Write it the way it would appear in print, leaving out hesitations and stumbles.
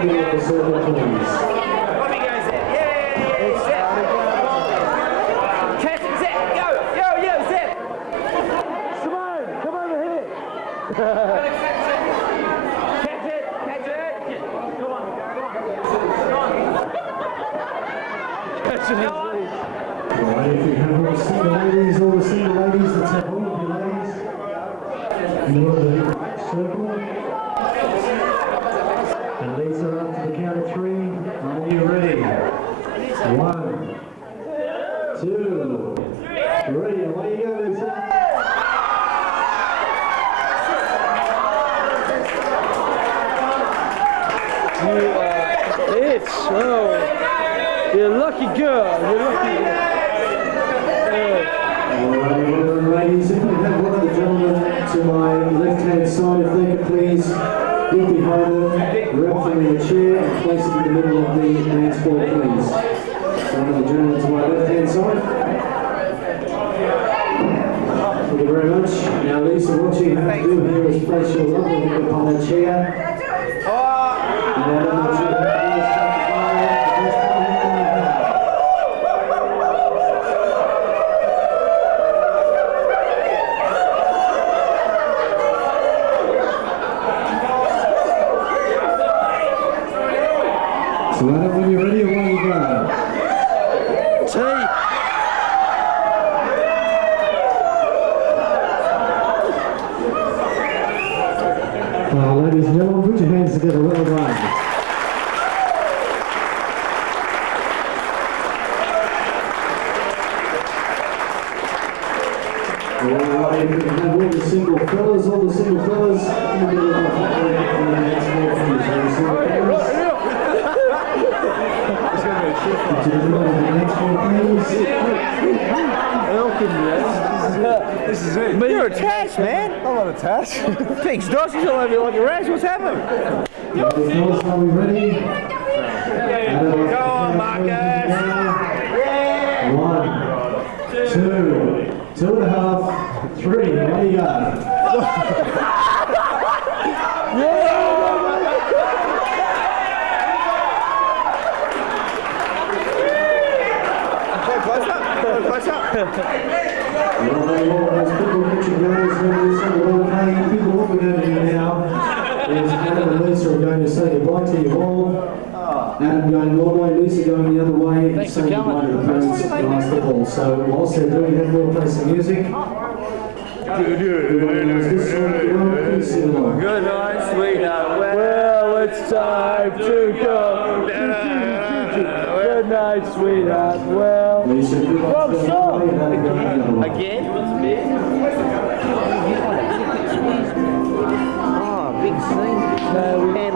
the middle of the circle, please. Off he goes there. Yay! Zip! Catch it, Zip! Go! Yo, Zip! Simone, come over here. Catch it! Come on. Right, if you have all the single ladies, let's have all of your ladies in the circle. And Lisa up to the count of 3. Are you ready? 1, 2, 3. Away you go, Lisa. It's you're a lucky girl. You're lucky. Alright, ladies, if we have one of the gentlemen to my left-hand side, if they could please get behind them, grab them in the chair and place it in the middle of the dance floor, please. So one of the gentlemen to my left-hand side. Thank you very much. Now, Lisa, what you have to do here is place your lovely lip upon that chair. And then I'm not sure if you can So Adam, when you're ready, away you go. T. Ladies and gentlemen, put your hands together, well done. Alright, we have all the single fellas in the middle of the hot dance floor, please. This is it. You're attached, man. I'm not attached. Pigs, dodges all over you like a rash. What's happening? Fellas, are we ready? Go on, Marcus. 1, 2, 2.5, 3. There you go. Close up. Well, as people get you guys ready, so we're okay. People, what we're going to do now is Adam and Lisa are going to say goodbye to you all. Adam going one way, Lisa going the other way, and saying goodbye to the parents last of all. So whilst they're doing that, we'll play some music. Good night, sweetheart. Well, it's time to go. Good night, sweetheart. Well, Lisa, I'm sure. Again? Oh, big scene. And